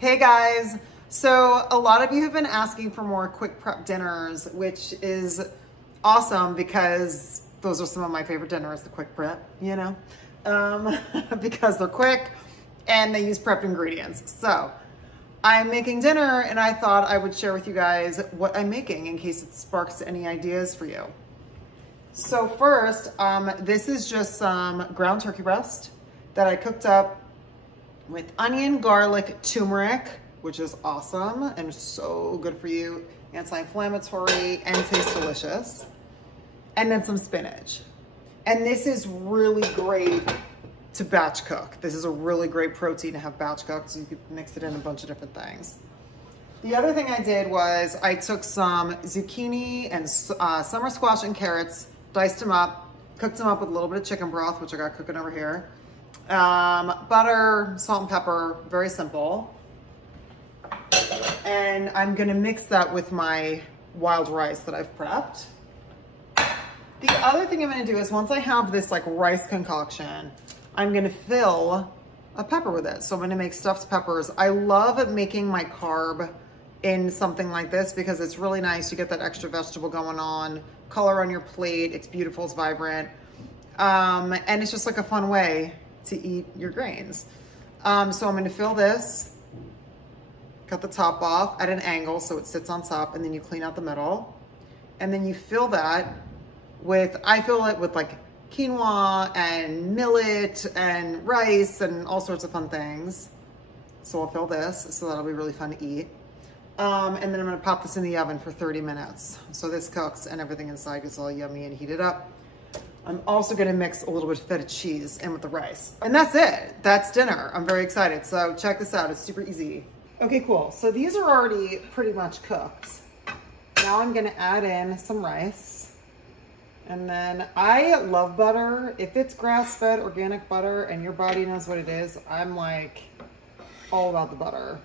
Hey guys, so a lot of you have been asking for more quick prep dinners, which is awesome because those are some of my favorite dinners, the quick prep, you know, because they're quick and they use prepped ingredients. So I'm making dinner and I thought I would share with you guys what I'm making in case it sparks any ideas for you. So first, this is just some ground turkey breast that I cooked up with onion, garlic, turmeric, which is awesome and so good for you, anti-inflammatory and tastes delicious. And then some spinach. And this is really great to batch cook. This is a really great protein to have batch cooked, so you could mix it in a bunch of different things. The other thing I did was I took some zucchini and summer squash and carrots, diced them up, cooked them up with a little bit of chicken broth, which I got cooking over here. Butter, salt and pepper, very simple. And I'm gonna mix that with my wild rice that I've prepped. The other thing I'm gonna do is once I have this like rice concoction, I'm gonna fill a pepper with it. So I'm gonna make stuffed peppers. I love making my carb in something like this because it's really nice. You get that extra vegetable going on, color on your plate. It's beautiful, it's vibrant. And it's just like a fun way to eat your grains. So I'm gonna fill this, cut the top off at an angle so it sits on top, and then you clean out the middle. And then you fill that with, I fill it with like quinoa and millet and rice and all sorts of fun things. So I'll fill this, so that'll be really fun to eat. And then I'm gonna pop this in the oven for 30 minutes. So this cooks and everything inside gets all yummy and heated up. I'm also gonna mix a little bit of feta cheese in with the rice. And that's it, that's dinner. I'm very excited, so check this out, it's super easy. Okay, cool, so these are already pretty much cooked. Now I'm gonna add in some rice. And then I love butter. If it's grass-fed organic butter and your body knows what it is, I'm like all about the butter.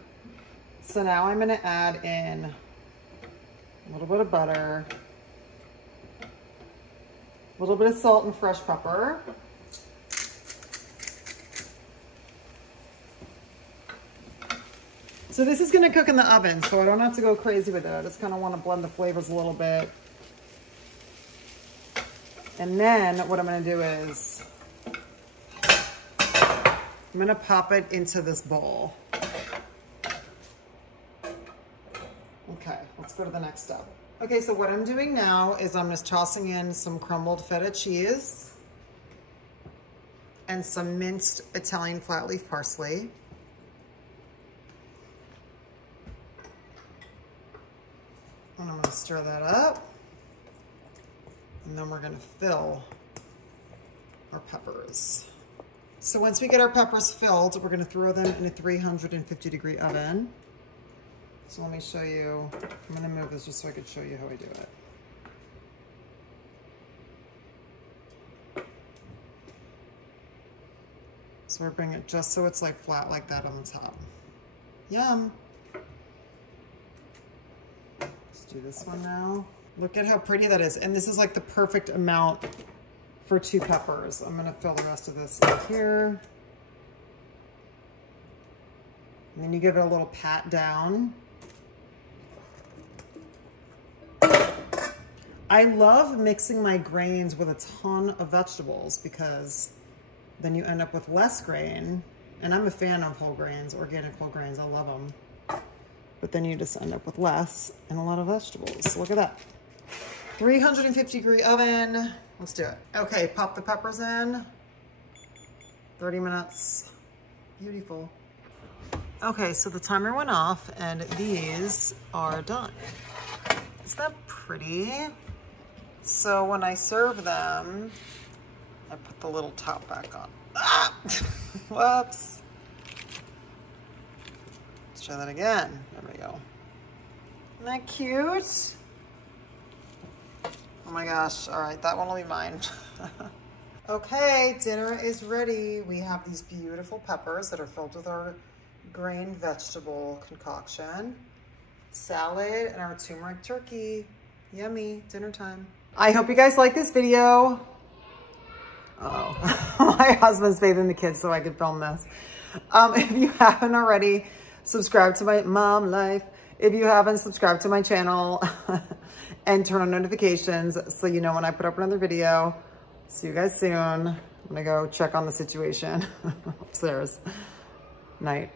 So now I'm gonna add in a little bit of butter, a little bit of salt and fresh pepper. So this is gonna cook in the oven, so I don't have to go crazy with it. I just kind of want to blend the flavors a little bit. And then what I'm gonna do is, I'm gonna pop it into this bowl. Okay, let's go to the next step. Okay, so what I'm doing now is I'm just tossing in some crumbled feta cheese and some minced Italian flat leaf parsley. And I'm gonna stir that up. And then we're gonna fill our peppers. So once we get our peppers filled, we're gonna throw them in a 350-degree oven. So let me show you, I'm gonna move this just so I could show you how I do it. So we're bringing it just so it's like flat like that on the top. Yum. Let's do this one now. Look at how pretty that is. And this is like the perfect amount for 2 peppers. I'm gonna fill the rest of this in here. And then you give it a little pat down. I love mixing my grains with a ton of vegetables because then you end up with less grain. And I'm a fan of whole grains, organic whole grains, I love them. But then you just end up with less and a lot of vegetables. So look at that. 350-degree oven, let's do it. Okay, pop the peppers in, 30 minutes, beautiful. Okay, so the timer went off and these are done. Isn't that pretty? So when I serve them, I put the little top back on. Ah! Whoops. Let's try that again. There we go. Isn't that cute? Oh my gosh, all right, that one will be mine. Okay, dinner is ready. We have these beautiful peppers that are filled with our grain vegetable concoction, salad, and our turmeric turkey. Yummy, dinner time. I hope you guys like this video. Oh, my husband's bathing the kids so I could film this. If you haven't already, Subscribe to my mom life. If you haven't, subscribe to my channel and turn on notifications so you know when I put up another video. See you guys soon. I'm gonna go check on the situation upstairs. Night.